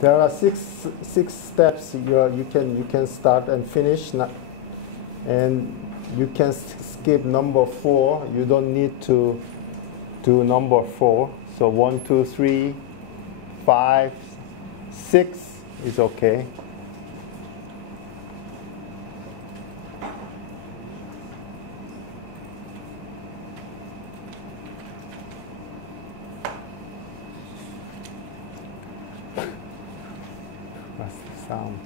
There are six steps you can start and finish, and you can skip number 4. You don't need to do number 4. So 1, 2, 3, 5, 6 is okay. What's the sound?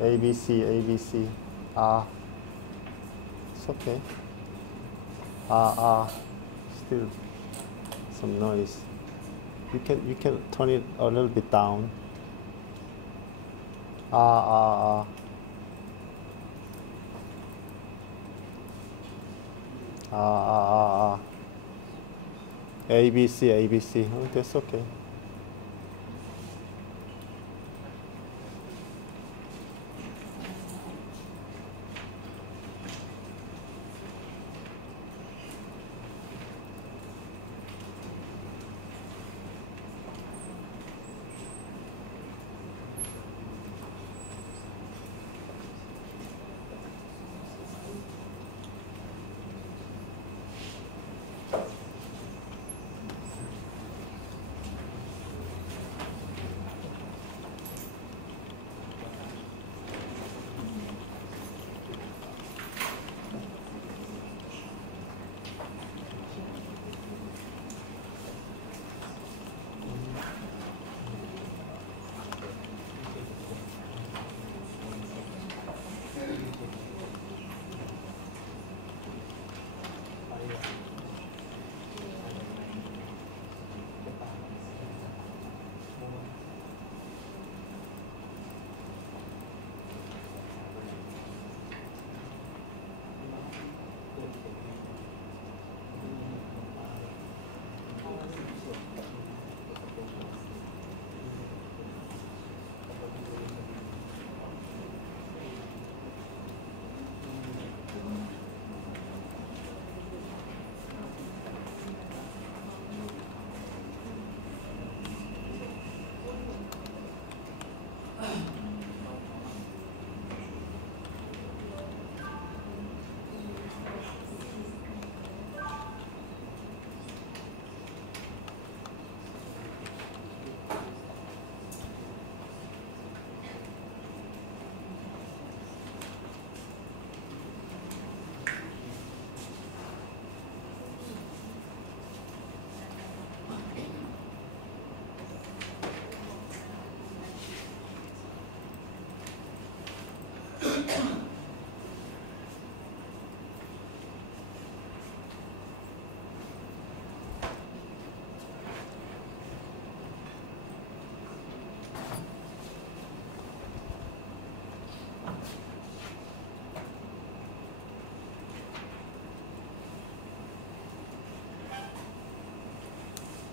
ABC, ABC, it's okay. Still some noise. You can turn it a little bit down. ABC, ABC. Oh, that's okay.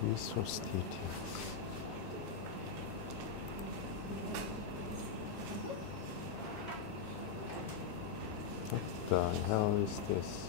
Resource details. What the hell is this?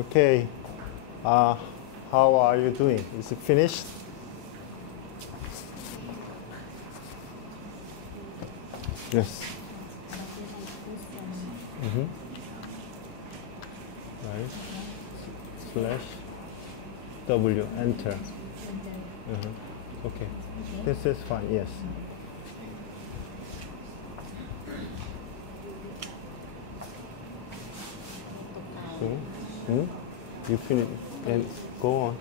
Okay. How are you doing? Is it finished? Yes. Mm-hmm. Right. Slash W, enter. Okay. This is fine, yes. You finish and go on.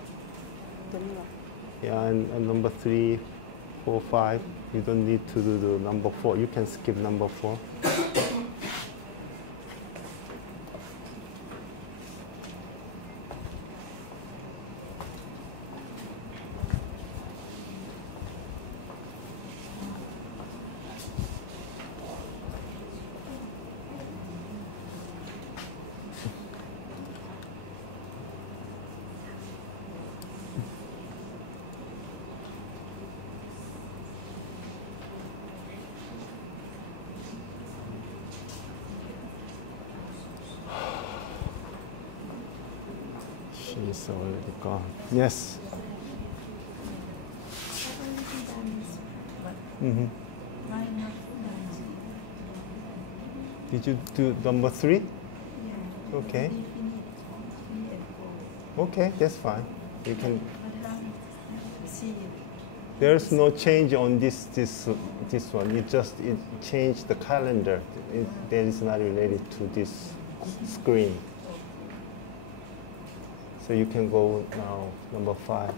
Yeah, and number 3, 4, 5. You don't need to do the number 4. You can skip number 4. She's already gone. Yes. Mm-hmm. Did you do number 3? Okay. Okay, that's fine. You can. There's no change on this one. It changed the calendar. That is not related to this screen. So you can go now, number 5.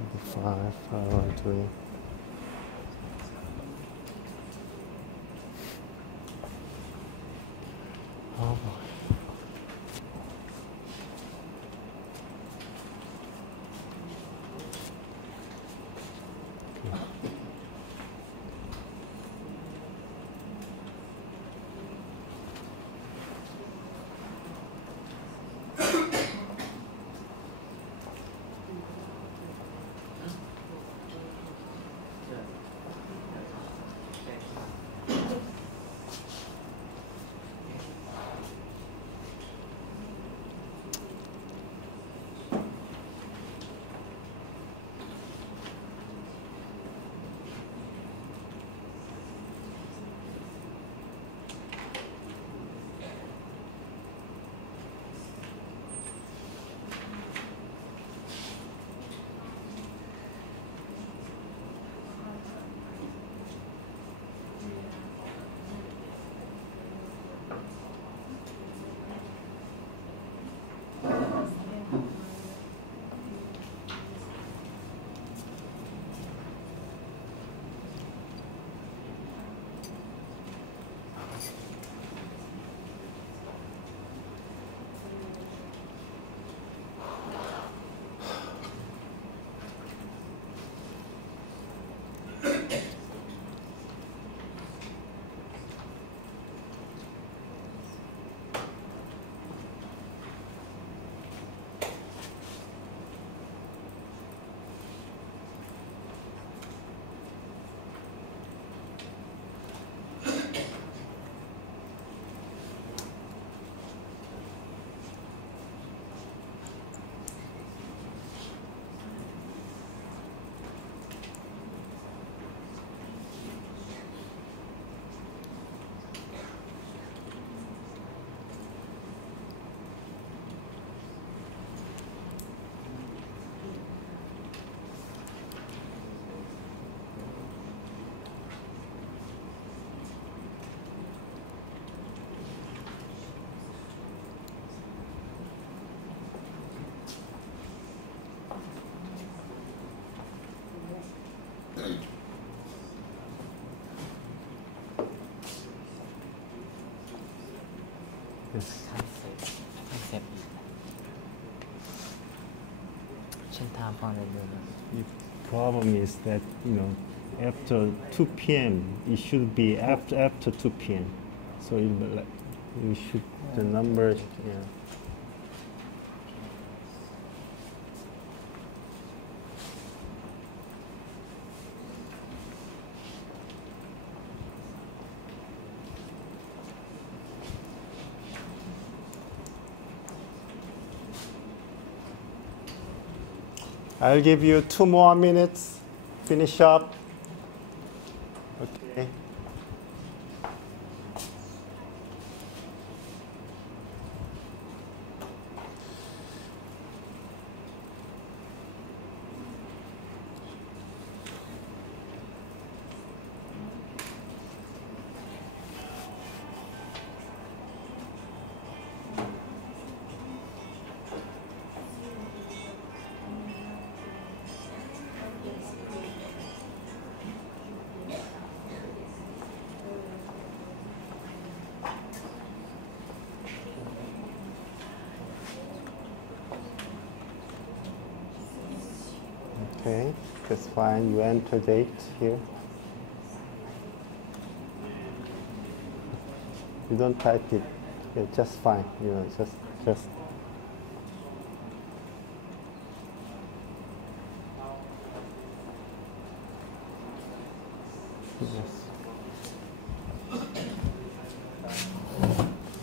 Number 5, how are you doing? Oh boy. action time for the The problem is that, after 2 p.m., it should be after 2 p.m. So you should, the number, yeah. I'll give you 2 more minutes. Finish up. Okay. Okay, that's fine. You enter date here. You don't type it. Yeah, just fine. Just. Yes.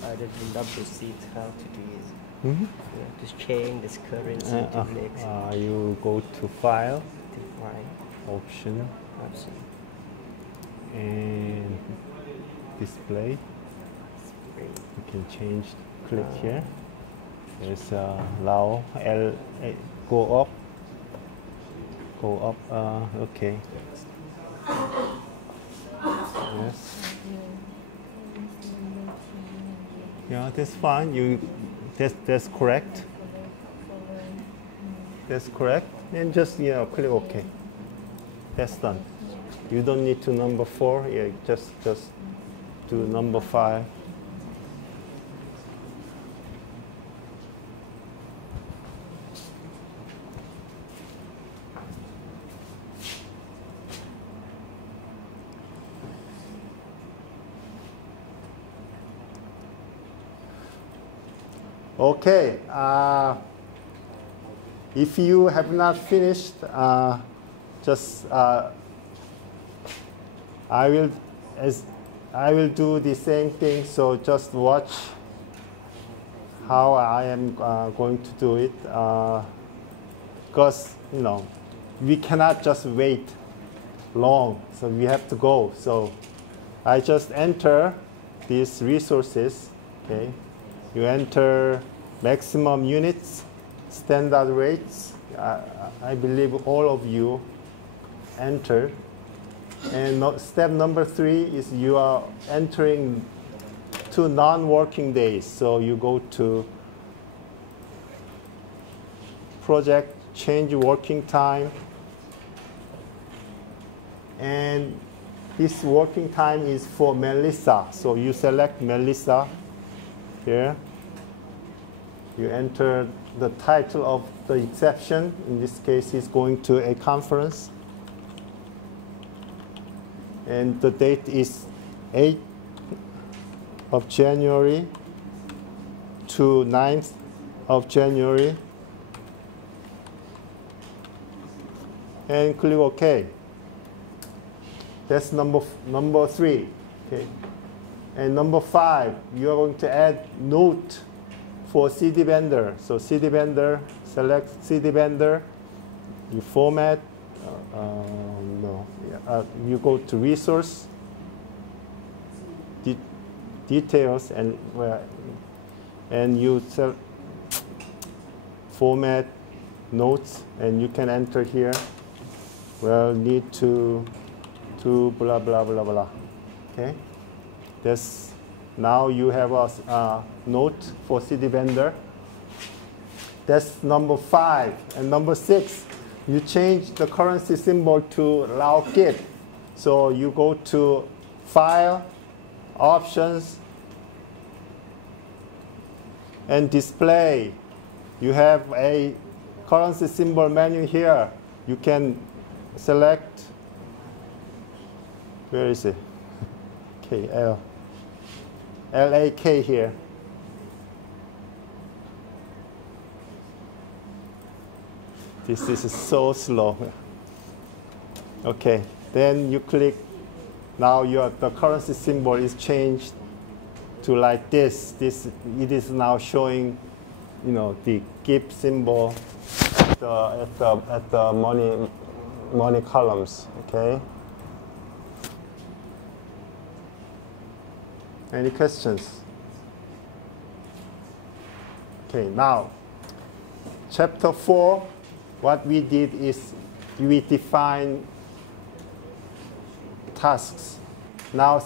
I would love to see how to do it. Mm-hmm. To change this currency to next. You go to File, Option. and Display. You can change. Click here. There's allow go up. Okay. Yes. Yeah, that's fine. That's correct. That's correct. And just click OK. That's done. You don't need to number 4. Yeah, just do number 5. Okay. If you have not finished, just I will do the same thing. So just watch how I am going to do it, because we cannot just wait long. So we have to go. So I just enter these resources. Okay. You enter maximum units, standard rates. I believe all of you enter. And step number 3 is you are entering 2 non-working days. So you go to project, change working time. And this working time is for Melissa. So you select Melissa here. You enter the title of the exception. In this case, it's going to a conference. And the date is 8th of January to 9th of January. And click OK. That's number 3. Okay. And number 5, you are going to add note for CD vendor. So CD vendor, select CD vendor. You format. You go to resource, details, and you format notes, and you can enter here. Well, need to blah blah blah blah. Okay, this now you have a note for CD vendor. That's number 5, and number 6. You change the currency symbol to Lao Kip. So you go to File, Options, and Display. You have a currency symbol menu here. You can select, where is it? KL. LAK here. This is so slow. Okay, then you click. Now the currency symbol is changed to like this. It is now showing, the GIF symbol at the money columns. Okay. Any questions? Okay, now, chapter 4, what we did is we define tasks. Now,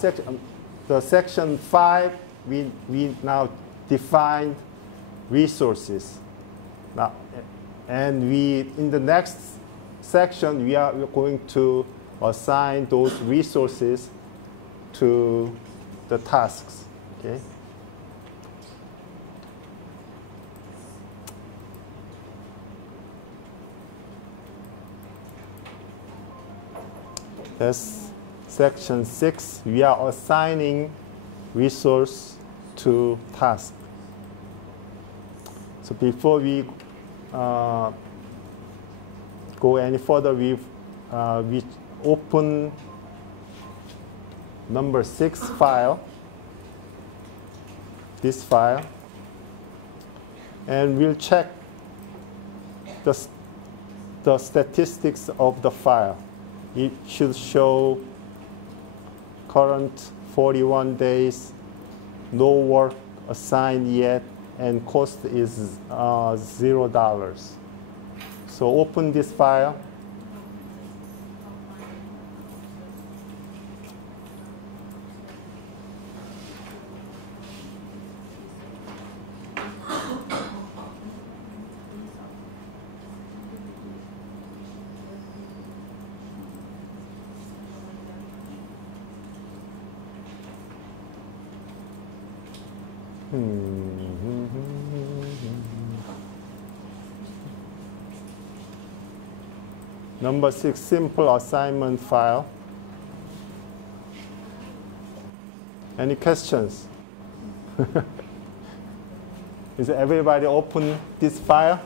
the section 5, we now define resources. Now, and in the next section, we are going to assign those resources to the tasks. Okay. That's section 6. We are assigning resource to task. So before we go any further, we open number 6 file, this file, and we'll check the statistics of the file. It should show current 41 days, no work assigned yet, and cost is $0. So open this file. Number 6, simple assignment file. Any questions? Is everybody open this file?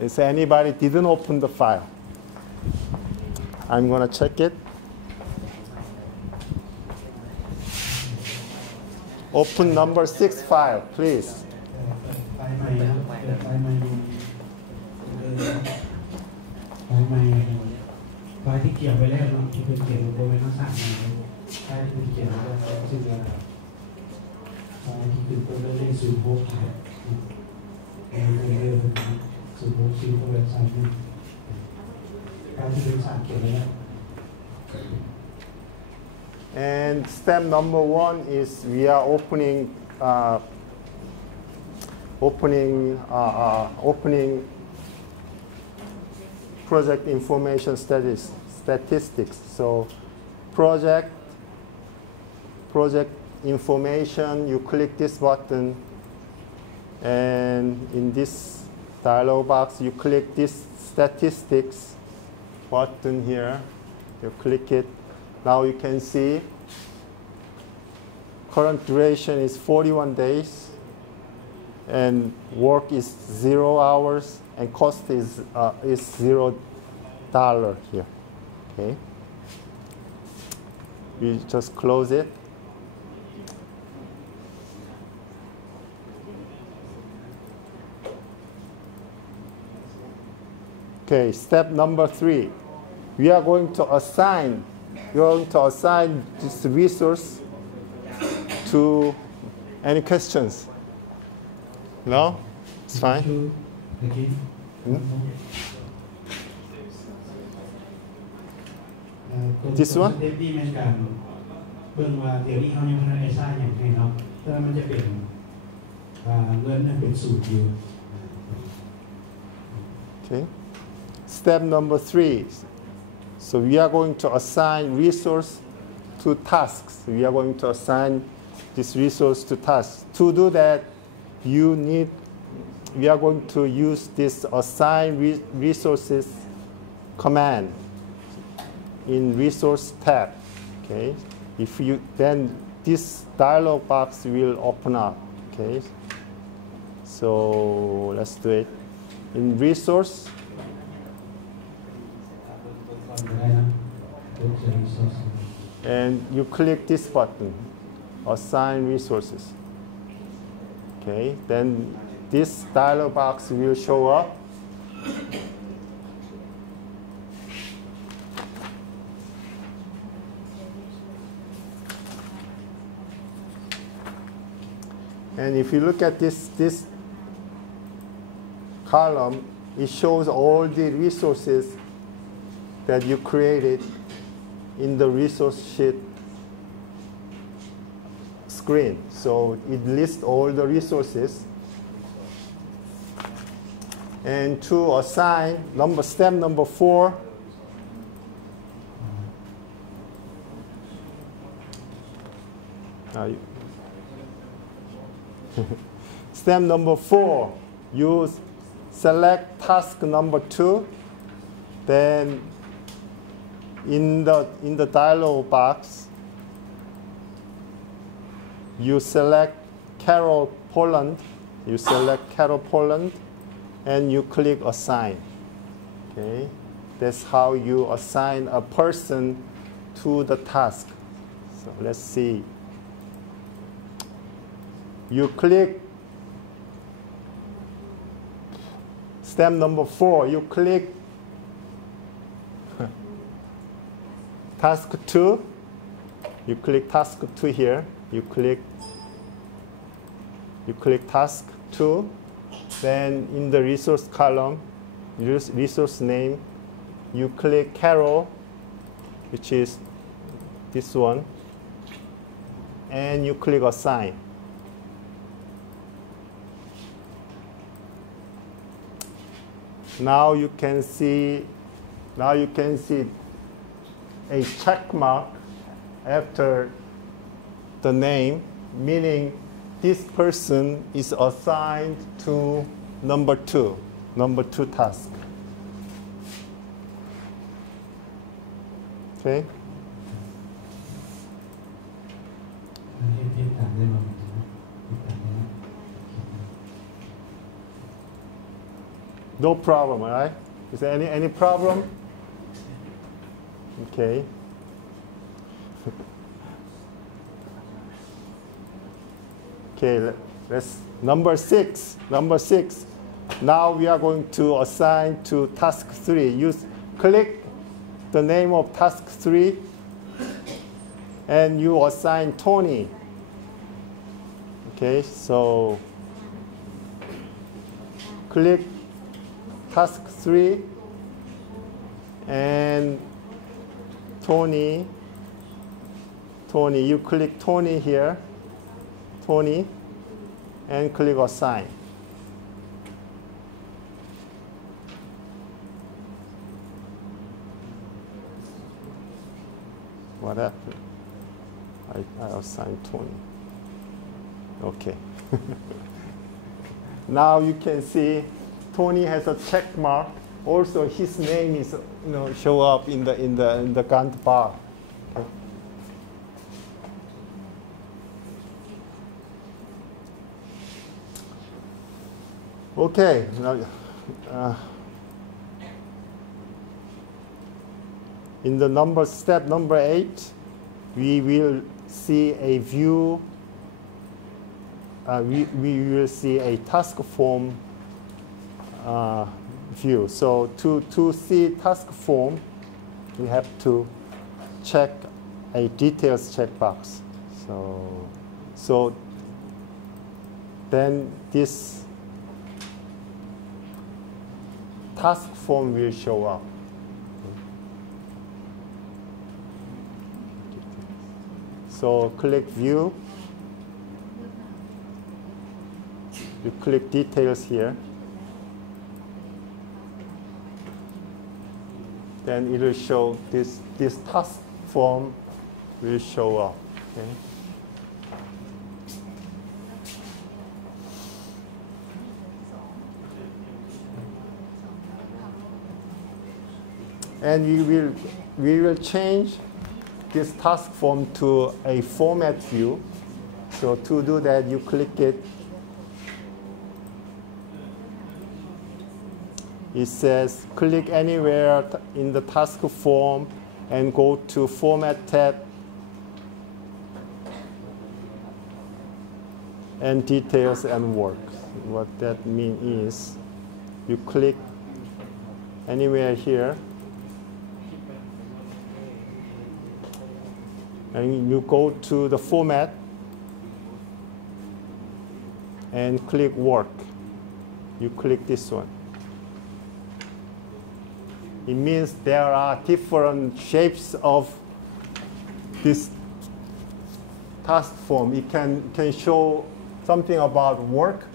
Is anybody didn't open the file? I'm going to check it. Open number 6 file, please. And step number 1 is we are opening project information statistics. So project information, you click this button, and in this dialog box you click this statistics button here. You click it. Now you can see current duration is 41 days, and work is 0 hours, and cost is $0 here. Okay. We just close it. Okay, step number 3. We are going to assign this resource to any questions? No? It's fine? This one? Okay. Step number 3. So we are going to assign resource to tasks. We are going to assign this resource to tasks. To do that, you need we are going to use this assign resources command in resource tab. Okay, if you then this dialog box will open up. Okay, so let's do it in resource. And you click this button, assign resources. Okay, then this dialog box will show up. And if you look at this column, it shows all the resources that you created in the resource sheet screen. So it lists all the resources. And to assign step number 4, step number 4, you select task number 2, then in the dialog box, you select Carol Poland. You select Carol Poland, and you click assign. Okay, that's how you assign a person to the task. So let's see. You click step number 4. You click task 2. You click task 2 here. You click task 2. Then in the resource column, resource name, you click Carol, which is this one, and you click assign. Now you can see a check mark after the name, meaning this person is assigned to number 2 task. Okay? No problem, all right? Is there any problem? Okay. Okay, let's number 6. Now we are going to assign to task 3. You click the name of task 3, and you assign Tony. Okay, so click task 3 and Tony. You click Tony here. Tony, and click assign. What happened? I assigned Tony. Okay. Now you can see Tony has a check mark. Also, his name is show up in the Gantt bar. Okay, now in the step number 8, we will see a view. We will see a task form view. So to see task form, we have to check a details checkbox. So then this task form will show up. So click view. You click details here. Then it will show this task form will show up. Okay. And we will change this task form to a format view. So to do that, you click it. It says click anywhere in the task form and go to Format tab and Details and Work. What that means is you click anywhere here and you go to the Format and click Work. You click this one. It means there are different shapes of this task form. It can show something about work.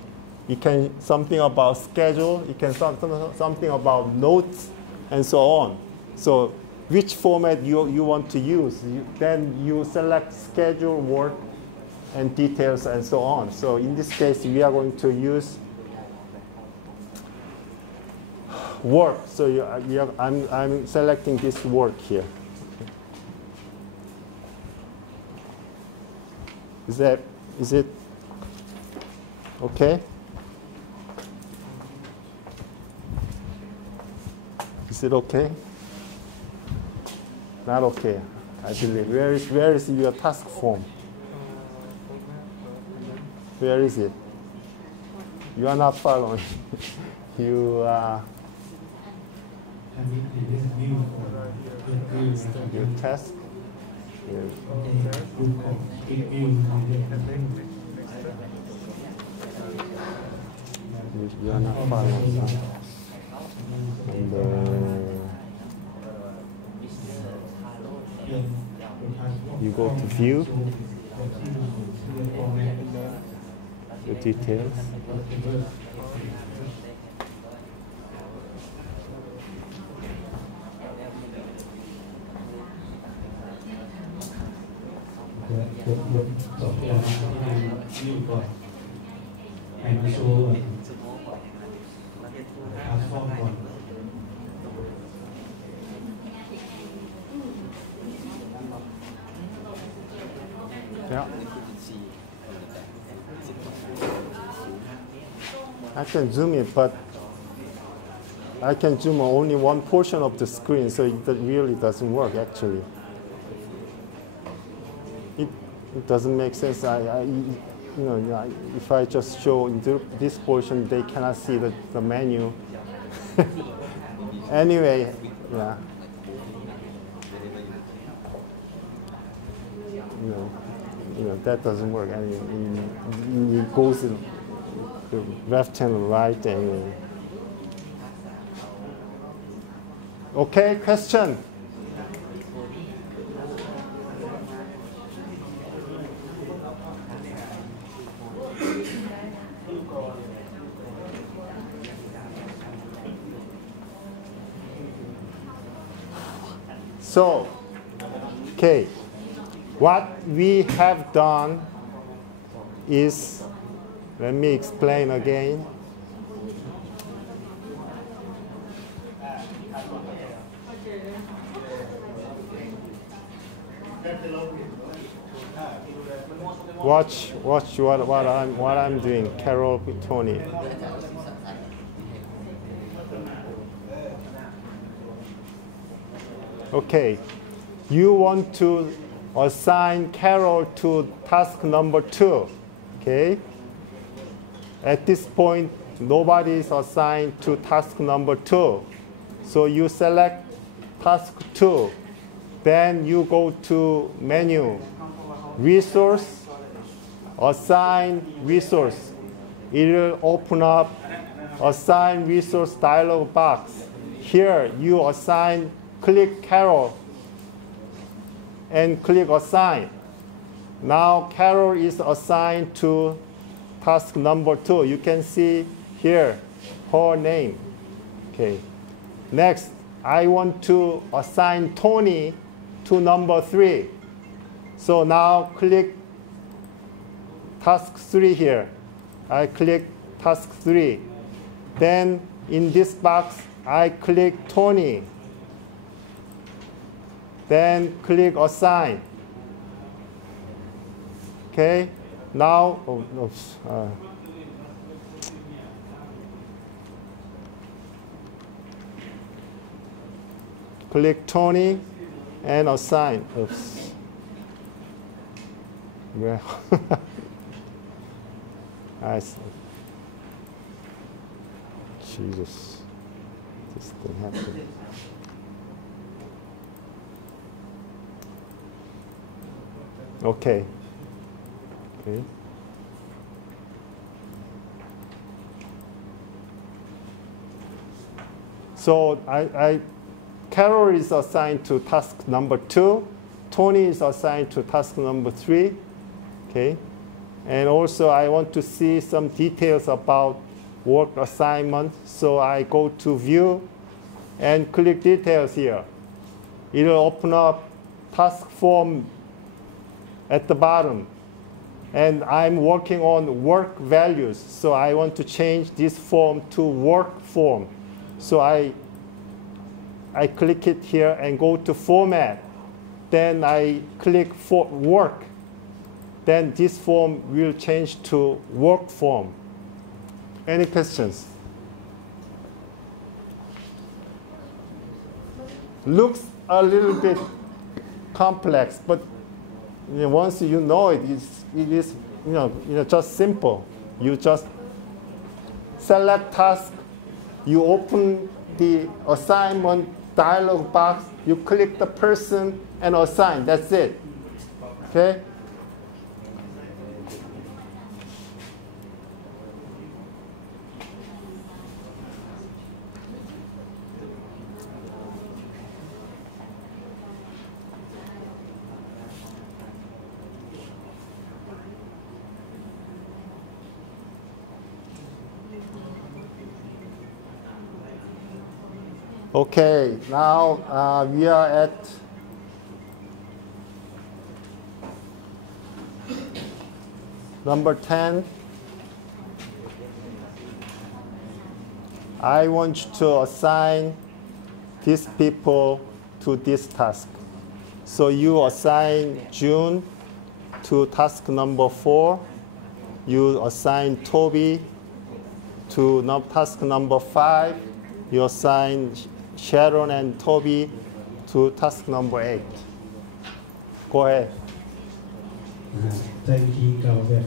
It can something about schedule. It can something about notes, and so on. So which format you want to use, then you select schedule, work, and details, and so on. So in this case, we are going to use work. So I'm selecting this work here. Okay. Is it okay? Is it okay? Not okay, I believe. Where is your task form? Where is it? You are not following. You your task. You are not following. And you go to View, the details. Yeah. I can zoom it, but I can zoom only one portion of the screen, so it really doesn't work actually. It doesn't make sense. If I just show this portion, they cannot see the menu. Anyway, yeah. That doesn't work. It goes to the left and right anyway. Okay, question? So, okay, what we have done is, let me explain again. Watch what I'm doing, Carol with Tony. Okay, you want to assign Carol to task number 2. Okay. At this point, nobody is assigned to task number 2. So you select task 2. Then you go to menu, resource, assign resource. It will open up assign resource dialog box. Here you assign, click Carol and click assign. Now Carol is assigned to task number 2. You can see here her name. Okay. Next, I want to assign Tony to number 3. So now click task 3 here. I click task 3. Then in this box, I click Tony. Then click Assign. Okay. Now, click Tony and Assign. Oops. Well, I see. Jesus, this thing happened. Okay. Okay. So Carol is assigned to task number 2. Tony is assigned to task number 3. Okay. And also I want to see some details about work assignment. So I go to View and click Details here. It will open up task form at the bottom. And I'm working on work values. So I want to change this form to work form. So I click it here and go to Format. Then I click for Work. Then this form will change to work form. Any questions? Looks a little bit complex, but once you know it, it is just simple. You just select task, you open the assignment dialog box, you click the person and assign. That's it. Okay? Okay, now we are at number 10. I want to assign these people to this task. So you assign June to task number 4. You assign Toby to task number 5. You assign Sharon and Toby to task number 8. Go ahead. ใช้วิธีเก่าแบบ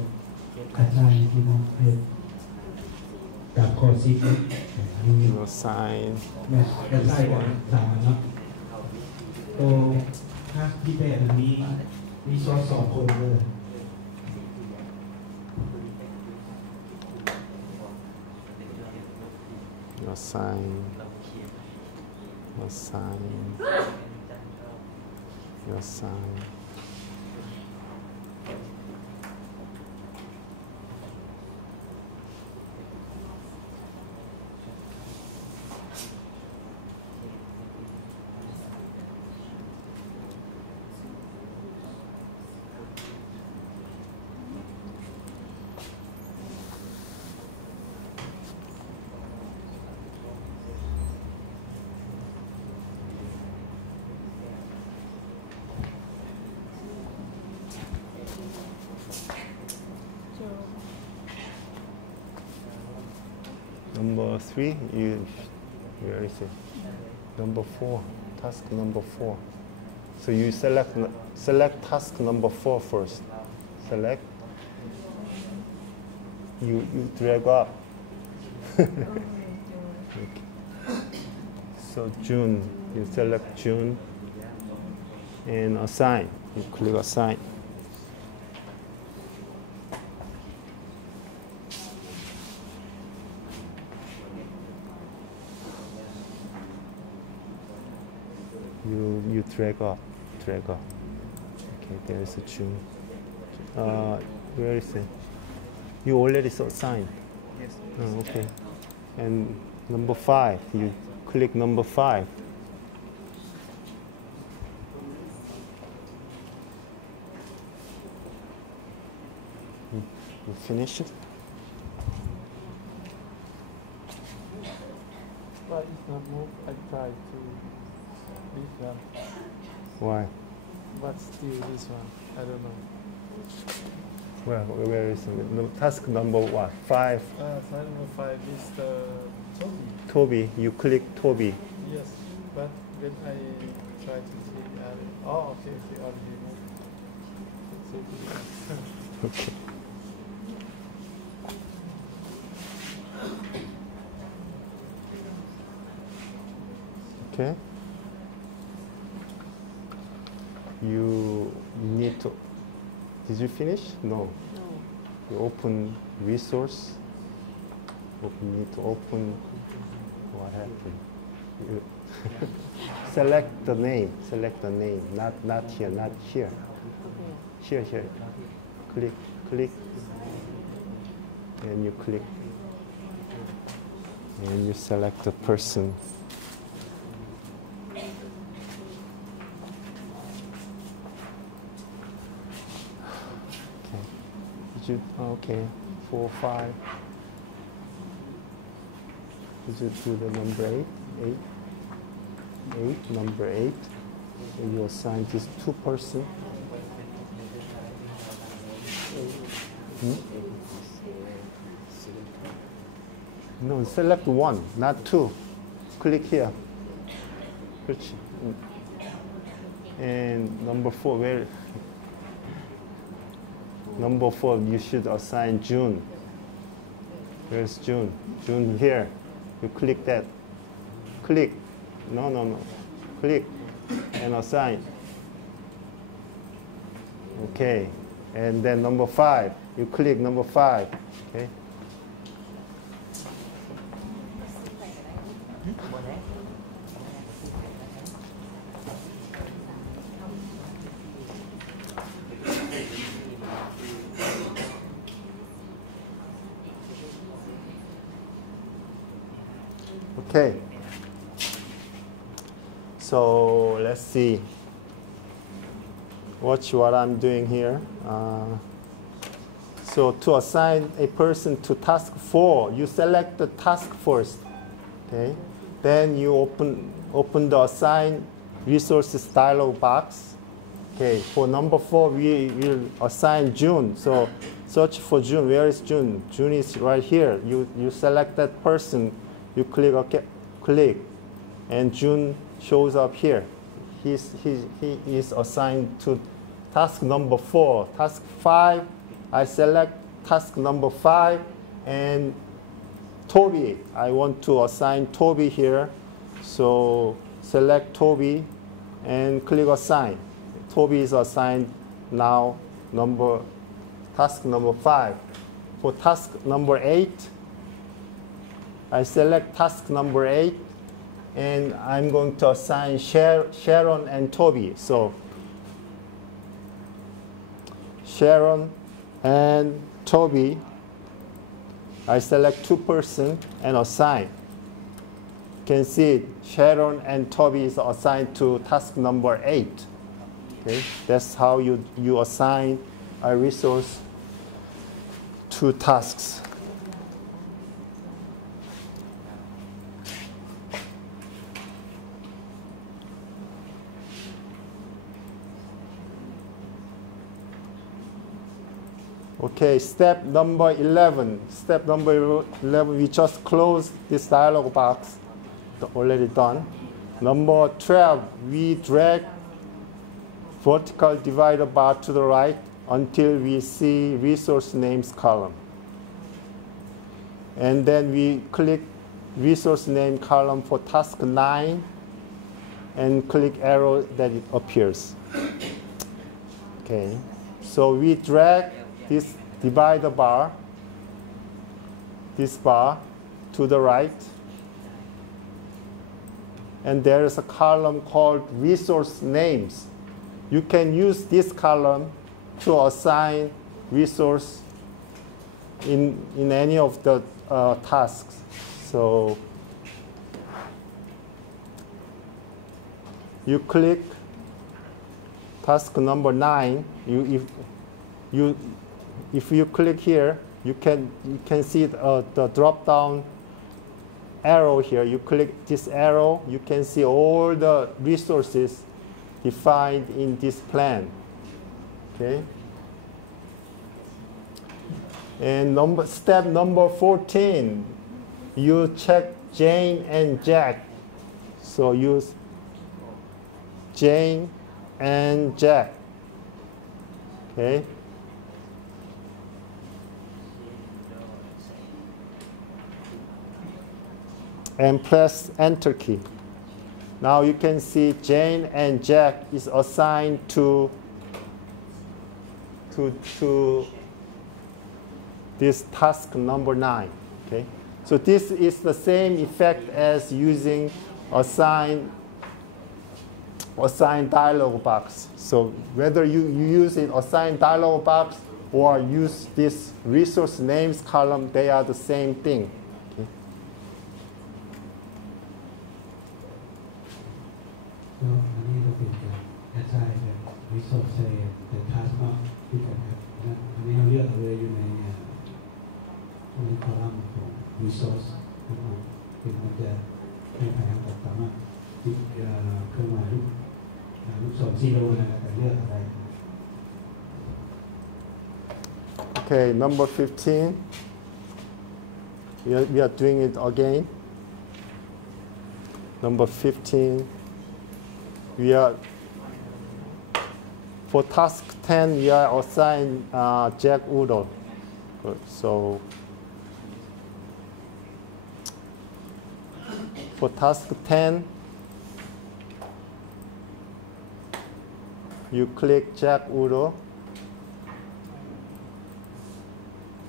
อาจารย์ที่น้องให้กับคอซิก You assign แบบไล่กันตามเนาะโอ้ถ้าที่แปดมีซอส2 คนเลย You assign. Number 3, where is it? Number 4, task number 4. So you select task number 4 first. Select. You drag up. Okay. So June, you select June and assign. You click assign. You drag up. Okay, there is a June. Where is it? You already assigned. Yes. Oh, okay. And number 5, you click number 5. You finish it? But it's not moved. I tried to leave them. Why? But still this one, I don't know. Where is it? No, task number what? 5. File number 5 is the Toby. Toby. You click Toby. Yes, but when I try to see, oh, okay, already moved. Okay. Okay. You need to. Did you finish? No. No. You open resource. You need to open. What happened? You select the name. Select the name. Not here. Not here. Okay. Here. Click. And you click. And you select the person. Okay, 4, 5. Did you do the number 8? 8, number 8. And you assign this 2 person. No, select 1, not 2. Click here. And number 4, where? Number 4, you should assign June. Where's June? June here. You click that. Click. No. Click and assign. Okay. And then number 5. You click number 5. Okay. Okay, so let's see. Watch what I'm doing here. So to assign a person to task 4, you select the task first. Okay, then you open the assign resources dialog box. Okay, for number 4, we will assign June. So search for June. Where is June? June is right here. You select that person. You click OK, and June shows up here. He is assigned to task number 4. Task 5, I select task number 5, and Toby. I want to assign Toby here, so select Toby and click assign. Toby is assigned now task number 5. For task number 8, I select task number 8, and I'm going to assign Sharon and Toby. So Sharon and Toby, I select 2 person and assign. You can see Sharon and Toby is assigned to task number 8. Okay, that's how you assign a resource to tasks. Okay, step number 11. Step number 11, we just closed this dialog box, already done. Number 12, we drag vertical divider bar to the right until we see resource names column. And then we click resource name column for task 9 and click arrow that it appears. Okay, so we drag this divider bar, this bar to the right, and there is a column called resource names. You can use this column to assign resource in any of the tasks. So you click task number 9. If you click here, you can see the drop down arrow here. You click this arrow, you can see all the resources defined in this plan. Okay. And step number 14, you check Jane and Jack. So use Jane and Jack. Okay. And press Enter key. Now you can see Jane and Jack is assigned to this task number 9. Okay. So this is the same effect as using assign dialog box. So whether you use it assign dialog box or use this resource names column, they are the same thing. Okay. ก็อันนี้ก็เป็นการแอดไซน์แบบรีซอสใช้แต่ทัสมาที่กันครับอันนี้เราเลือกเอาเลยอยู่ในคอลัมน์ของ resource นะครับเป็นมันจะให้พนักงานสามารถติดเครื่องหมายลูกศรซีโร่นะครับแต่เลือกอะไร Okay, number 15. We are doing it again. Number 15. We are for task 10. We are assigned Jack Udo. Good. So for task 10, you click Jack Udo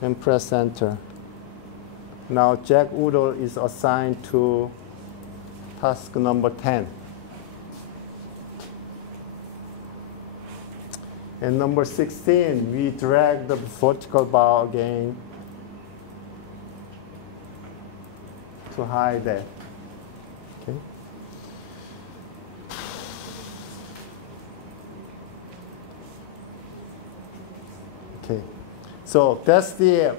and press Enter. Now Jack Udo is assigned to task number 10. And number 16, we drag the vertical bar again to hide that. Okay. Okay. So that's the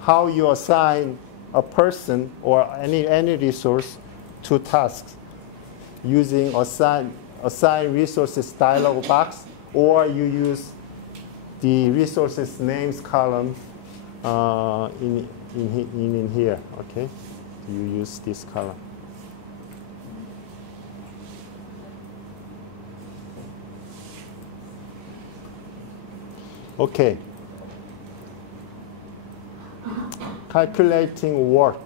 how you assign a person or any resource to tasks using assign resources dialog box, or you use the resources names column in here. Okay, you use this column. Okay. Calculating work.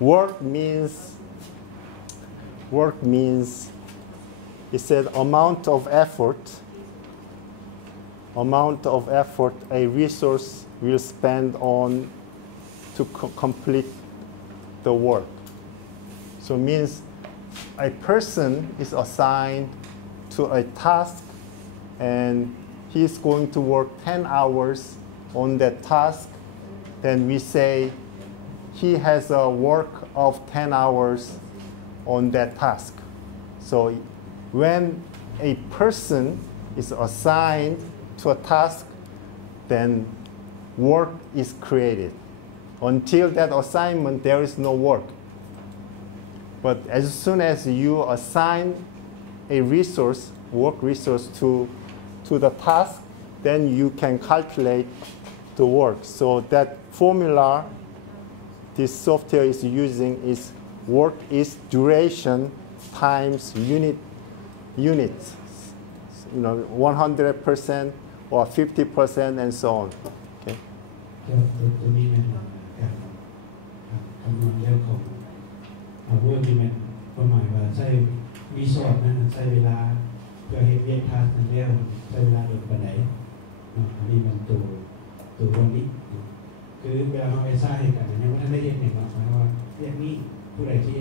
Work means it said amount of effort a resource will spend on to complete the work. So it means a person is assigned to a task and he's going to work 10 hours on that task. Then we say he has a work of 10 hours on that task. So when a person is assigned to a task, then work is created. Until that assignment, there is no work. But as soon as you assign a resource, work resource to the task, then you can calculate the work. So that formula this software is using is work is duration times units. You know, 100% or 50% and so on. Okay. ตัวนี้เป็นการคำนวณเรื่องของwork limit ความหมายว่าใช้รีซอสนั้นใช้เวลาเพื่อให้เรียกทัสนั้นแล้วใช้เวลาโดยปานใดอันนี้มันตัววันนี้คือเวลาเราไปสร้างกันเนี่ยว่าท่านได้เห็นเห็นหมายว่าเรียกนี้ผู้ใดที่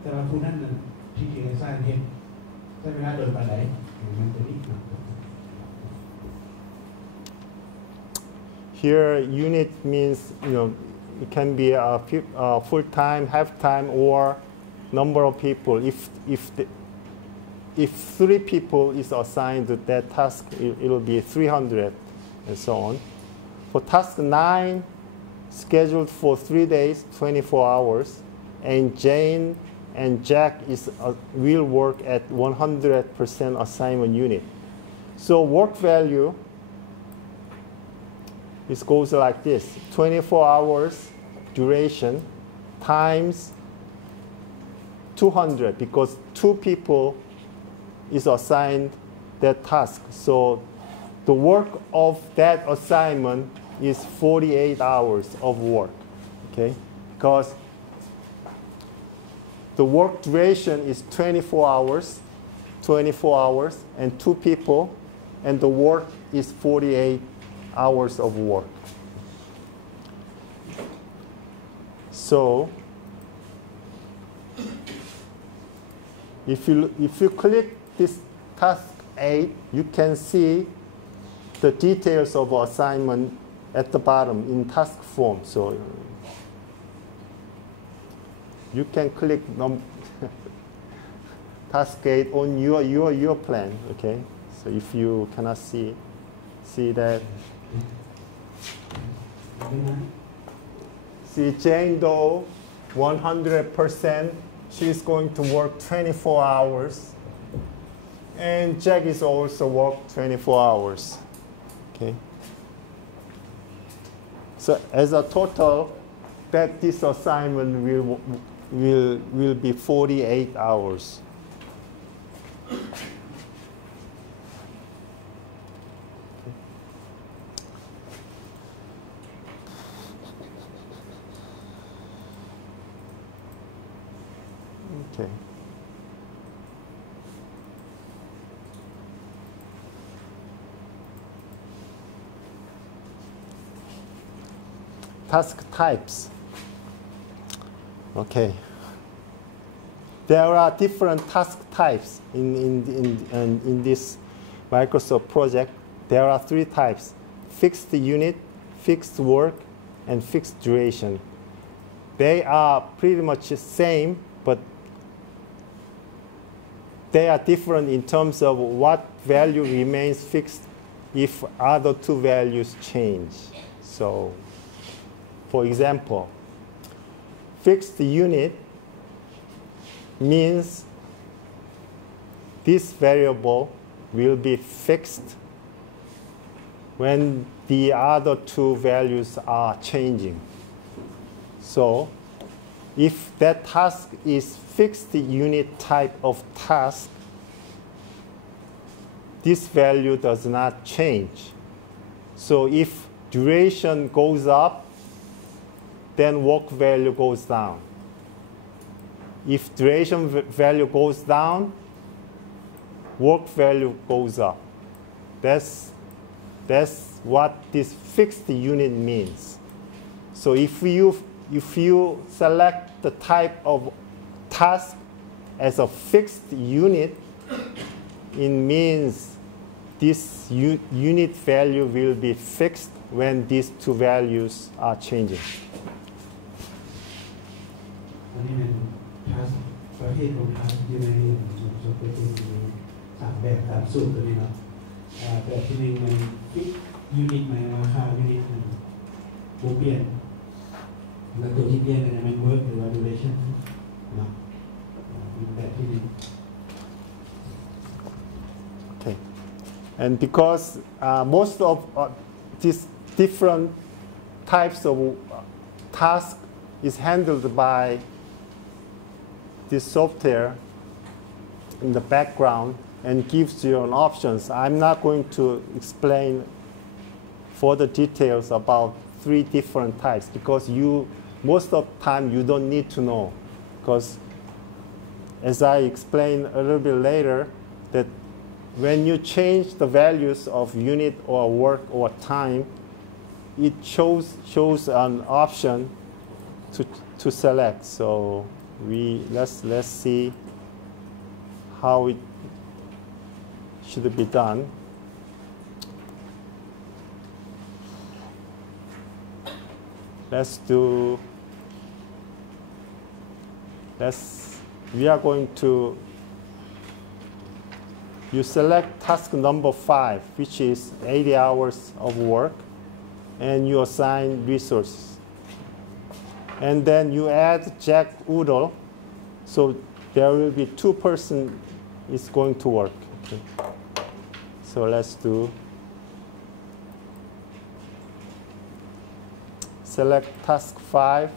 แต่ว่าผู้นั้นที่เกี่ยวกับสร้างเห็นใช้เวลาโดยปานใดมันตัวนี้ Here, unit means, you know, it can be a full-time, half-time, or number of people. If 3 people is assigned to that task, it will be 300, and so on. For task 9, scheduled for 3 days, 24 hours, and Jane and Jack will work at 100% assignment unit. So work value, this goes like this: 24 hours duration times 200, because 2 people is assigned that task. So the work of that assignment is 48 hours of work, okay? Because the work duration is 24 hours, and 2 people, and the work is 48 hours of work. So if you click this task 8, you can see the details of assignment at the bottom in task form. So you can click task 8 on your plan, okay? So if you cannot see that. See Jane Doe, 100%, she's going to work 24 hours. And Jack is also work 24 hours, okay? So as a total, that this assignment will be 48 hours. Okay. Task types. Okay. There are different task types in this Microsoft project. There are 3 types: fixed unit, fixed work, and fixed duration. They are pretty much the same, but they are different in terms of what value remains fixed if other 2 values change. So, for example, fixed unit means this variable will be fixed when the other 2 values are changing. So if that task is fixed unit type of task, this value does not change. So if duration goes up, then work value goes down. If duration value goes down, work value goes up. That's what this fixed unit means. So if you select the type of task as a fixed unit, it means this unit value will be fixed when these 2 values are changing. อันนี้เป็นทัสประเภทของทัสอยู่ในโซฟต์แวร์ที่มี3แบบตามสูตรตัวนี้เนาะแบบที่1มันฟิกยูนิตหมายว่าค่ายูนิตมันบ่เปลี่ยนแล้วตัวที่เปลี่ยนเนี่ยมันเวิร์กหรือว่าดูเรชั่นเนาะแบบที่1 Okay. And because most of these different types of tasks is handled by this software in the background and gives you an options, I'm not going to explain further details about 3 different types, because most of the time you don't need to know, because as I explain a little bit later, that when you change the values of unit or work or time, it shows an option to select. So let's see how it should be done. We are going to, you select task number 5, which is 80 hours of work, and you assign resources. and then you add Jack Udall. So there will be 2 person is going to work. Okay. So let's do select task 5.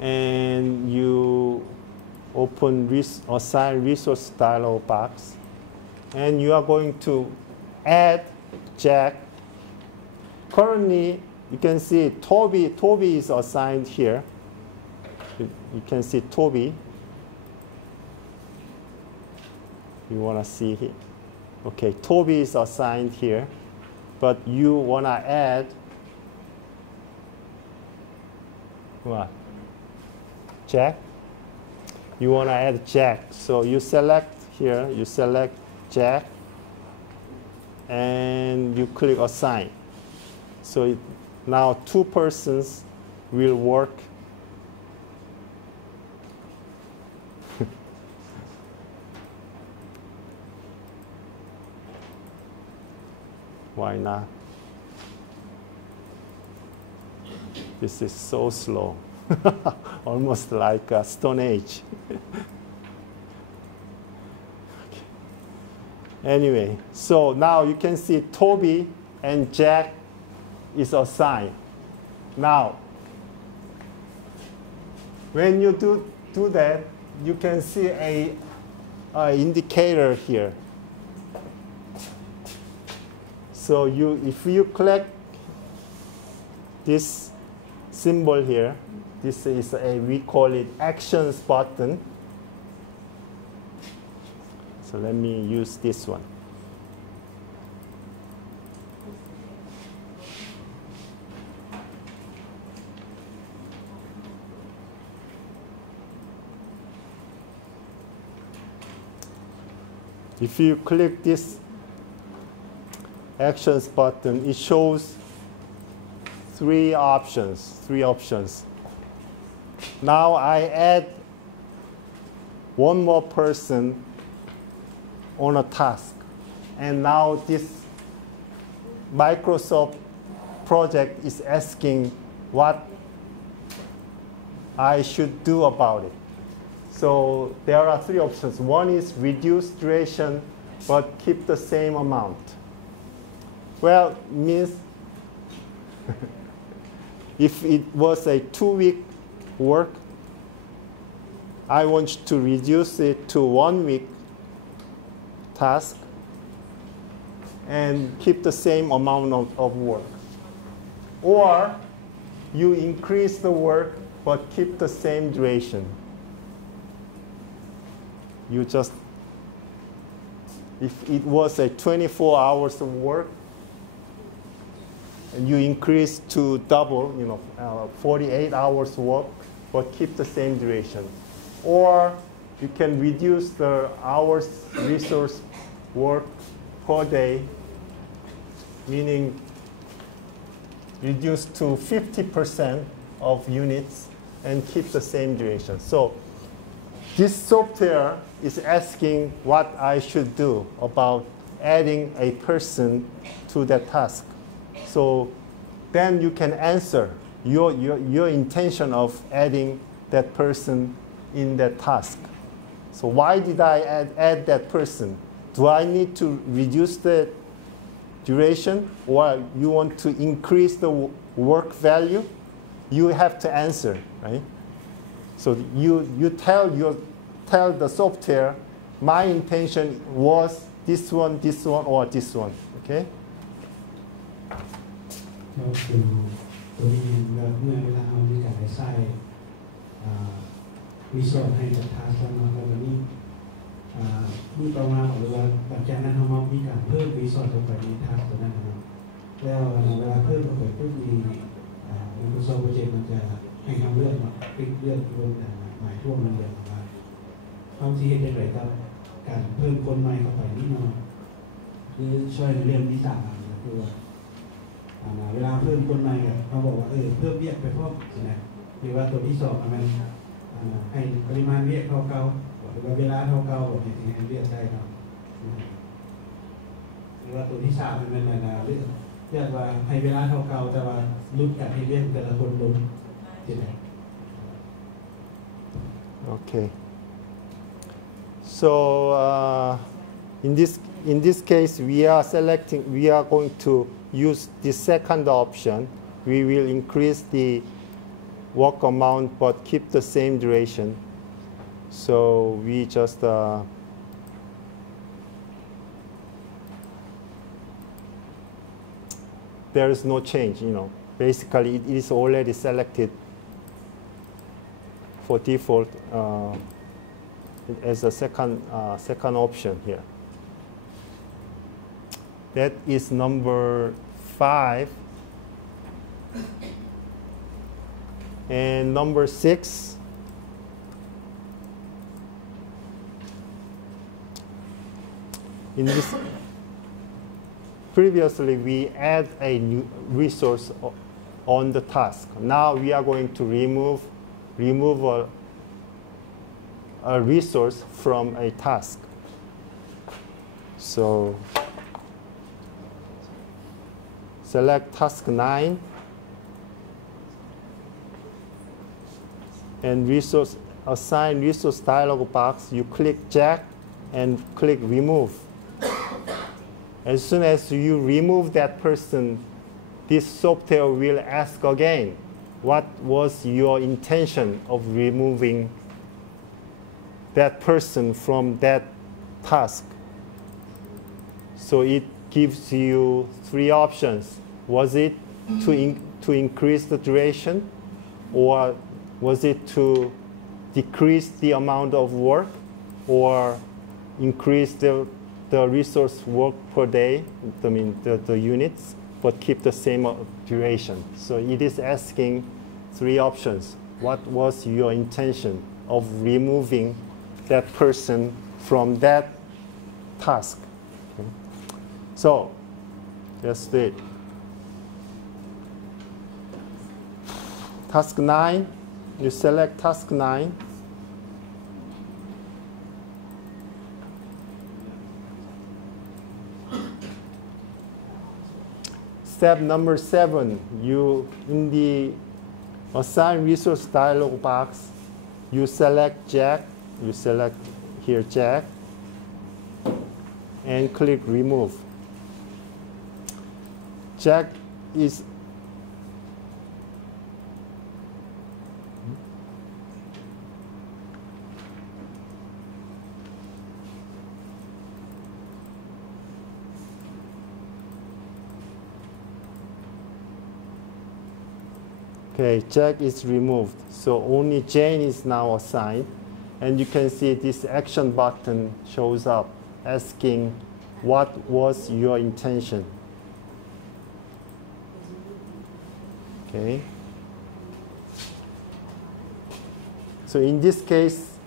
And you open assign resource dialog box. And you are going to add Jack. Currently, you can see Toby is assigned here. You can see Toby. You want to see here. Okay, Toby is assigned here. But you want to add what? Jack. You want to add Jack. So you select here, you select Jack, and you click assign. So now 2 persons will work. Why not? This is so slow. Almost like a Stone Age. Okay. Anyway, so now you can see Toby and Jack is assigned. Now, when you do that, you can see a indicator here. So if you click this symbol here, this is we call it actions button. So let me use this one. If you click this actions button, it shows 3 options. Now I add 1 more person on a task. And now this Microsoft project is asking what I should do about it. So there are 3 options. One is reduce duration, but keep the same amount. Well, means if it was a 2-week work, I want to reduce it to 1-week task and keep the same amount of work. Or you increase the work but keep the same duration. You just, if it was a 24 hours of work, and you increase to double, 48 hours work, but keep the same duration. Or you can reduce the hours resource work per day, meaning reduce to 50% of units and keep the same duration. So this software is asking what I should do about adding a person to that task. So then you can answer your intention of adding that person in that task. So why did I add that person? Do I need to reduce the duration, or you want to increase the work value? You have to answer, right? So you tell the software, my intention was this one, or this one, okay? ก็คือตัวนี้เมื่อเวลาเอาในการใช้วิชาให้กับทางสมาคมวันนี้มีต่อมาหรือว่าหลังจากนั้นเรามีการเพิ่มวิชาลงไปในทางตัวนั้นนะครับแล้วเวลาเพิ่มลงไปก็มีMicrosoft Project มันจะให้คำเลือกมาคลิกเลือกรวมหมายทั่วมันเดียวมาเอาที่เห็นได้เลยครับการเพิ่มคนใหม่เข้าไปนิดหน่อยคือช่วยในเรื่องที่ต่างกันคือว่าเวลาเพิ่มคนใหม่เขาบอกว่าเพิ่มเวียกไปพร้อมนะหรือว่าตัวที่2มันให้ปริมาณเวียกเท่าเก่าหรือว่าเวลาเท่าเก่าให้เวียกได้ครับ รือว่าตัวที่สามเป็นอะไรเรื่องว่าให้เวลาเท่าเก่าแต่ว่ารุ่นการให้เรียนแต่ละคนรุ่นที่ไหน Okay. So in this case, we are going to use the second option. We will increase the work amount but keep the same duration. So we just there is no change, Basically, it is already selected for default as a second option here. That is number 5. And number 6. In this, previously we add a new resource on the task. Now we are going to remove a resource from a task. So select task 9 and assign resource dialog box. You click Jack and click remove. As soon as you remove that person, this software will ask again, what was your intention of removing that person from that task? So it gives you 3 options. Was it to increase the duration, or was it to decrease the amount of work, or increase the resource work per day, I mean the units, but keep the same duration? So it is asking 3 options. What was your intention of removing that person from that task? Okay. So let's do it. Task 9, you select task 9. Step number 7, in the assign resource dialog box, you select Jack. You select here Jack and click remove. Jack is okay, Jack is removed. So only Jane is now assigned. And you can see this action button shows up asking what was your intention. Okay. So in this case,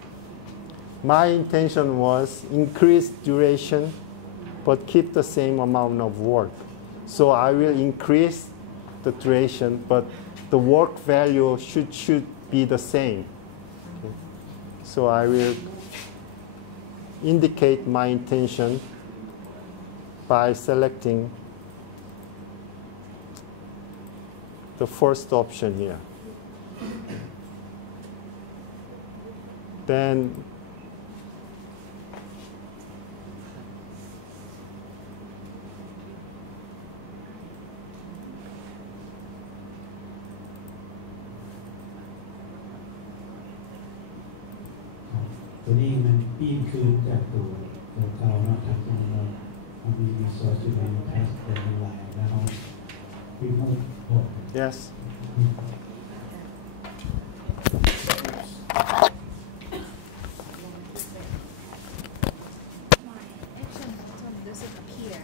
my intention was increase duration but keep the same amount of work. So I will increase the duration, but the work value should be the same. Okay. So I will indicate my intention by selecting the first option here. Thenตัวนี้มันปีนคืนจากตัวเก่าเนาะทางเรามีรีซอสอยู่ในแพ็คเป็นหลายแล้วเราวิมุตบอก yes. My action button doesn't appear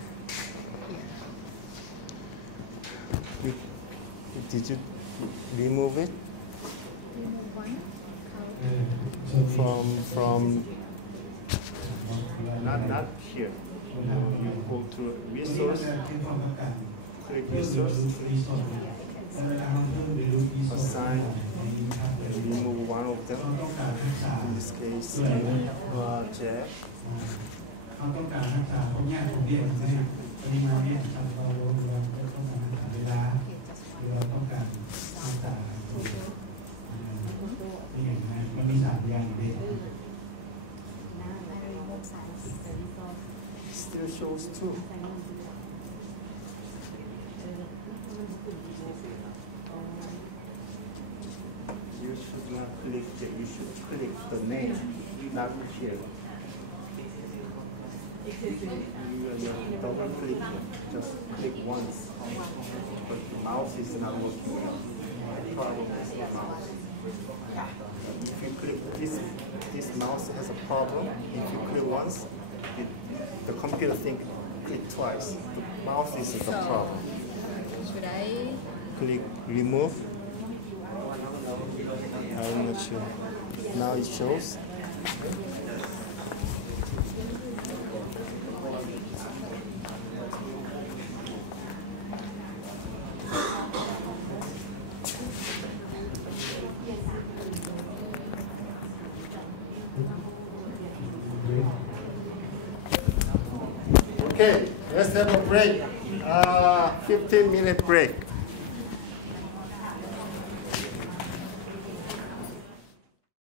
here. Did you remove it Remove one. from not here? You go to resource, click resource, assign, and remove one of them. In this case, Jack. เขาต้องการทักษะเขาแยกผมเรียก ปริมาณนี้ครับเราต้องการหาเวลาเราต้องการศึกษาที่อย่างนั้นมันมี3 อย่างเด็ก Still shows 2. You should not click it. You should click the name, not here. You don't click, just click once. But the mouse is not working. The problem is the mouse. If you click this mouse has a problem. If you click once, the computer think click twice. The mouse is the problem. Should I? Click remove. I'm not sure. Now it shows. Okay, let's have a break. 15-minute break.